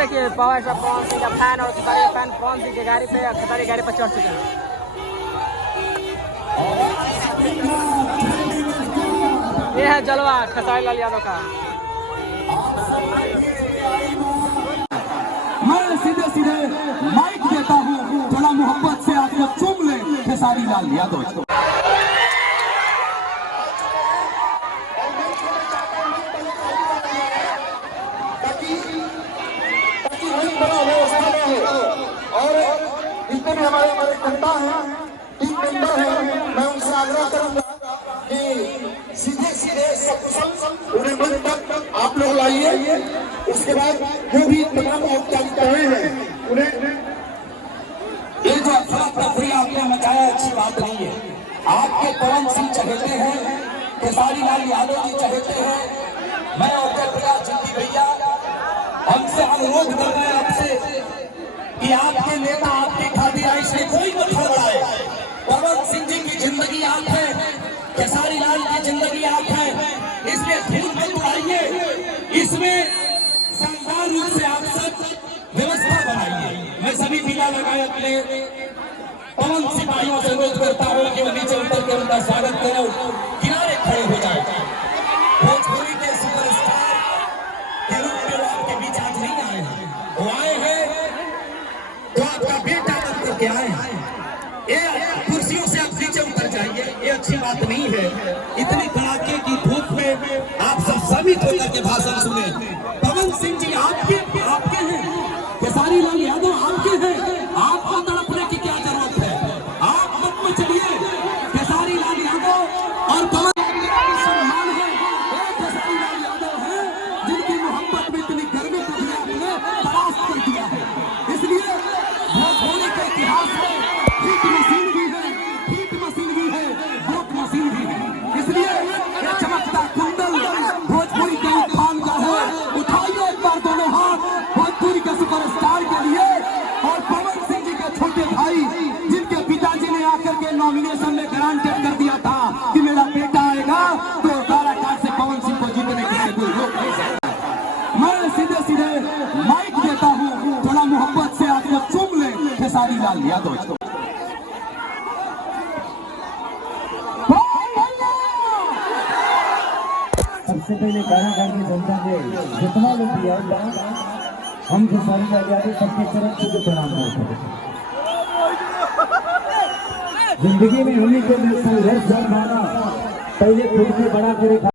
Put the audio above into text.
देखिए power star Pawan Singh का fan और खितारी फैन पवन सिंह की गाड़ी पे खितारी गाड़ी पर चढ़ चुके हैं। ये है जलवा खेसारी लाल यादव का। मैं सीधे सीधे माइक देता हूँ, थोड़ा मोहब्बत से आपको चूम ले खेसारी लाल यादव। और जितने भी हमारे जनता है, टीम मेंबर है, मैं उनसे आग्रह करूंगा कि सीधे सीधे सकुशल उन्हें मंच तक आप लोग लाइए। उसके बाद जो भी तमाम औपचारिकताएं हैं उन्हें ये जो अफरा तफरी आपने मचाया अच्छी बात नहीं है। आपके पवन सिंह चहेते हैं, खेसारी लाल यादव जी चहेते हैं। मैं और जयप्रकाश भैया हमसे अनुरोध कर रहे हैं आपसे कि आपके नेता आपके खातिर आए, इसमें कोई मत घबराए। पवन सिंह जी की जिंदगी आप है, खेसारी लाल की जिंदगी आप है, इसमें धूल मत उड़ाइए। इसमें शानदार रूप से आप सब व्यवस्था बनाइए। मैं सभी जिला लगायक ने पवन सिंह भाइयों से अनुरोध करता हूँ कि वो नीचे उतर कर उनका स्वागत करो, किनारे खड़े हो जाए। भोजपुरी के सुपरस्टार के रूप में आपके बीच आज नहीं आए हैं, वो आए हैं तो आपका बेटा बन करके आए हैं। ये कुर्सियों से आप नीचे उतर जाइए, ये अच्छी बात नहीं है। इतनी कड़ाके की धूप में आप सब समित होकर के भाषण सुने। पवन सिंह जी आपके हैं, खेसारी लाल यादव आपके हैं, आपको तड़पने की क्या जरूरत है? आप मत में चलिए। खेसारी लाल यादव और पवन सम्मान है, खेसारी लाल यादव है जिनकी मोहब्बत में इतनी गर्मी को भी आपने तलाश कर दिया है। इसलिए भोजपुरी के इतिहास में हीट मशीन भी है, हीट मशीन भी है, वोट मशीन भी है। इसलिए ये चमकता कुंडल भोजपुरी के उत्थान का है। उठाइए एक बार दोनों हाथ भोजपुरी के सुपरस्टार के लिए। और पवन सिंह जी के छोटे भाई जिनके पिताजी ने आकर के नॉमिनेशन में गारंटेड कर दिया था कि मेरा बेटा आएगा तो काराकाट से पवन सिंह को जीतने के लिए कोई रोक नहीं सकता। मैं सीधे सीधे माइक देता हूँ, थोड़ा मोहब्बत से आपको चूम ले खेसारी लाल यादव। सबसे पहले कारागार की जनता के जितना लोग दिया हम खेसारी लाल यादव सबके तरफ से प्रणाम करते हैं। जिंदगी में उन्हीं को संघर्ष करना, पहले खुद को बड़ा करे।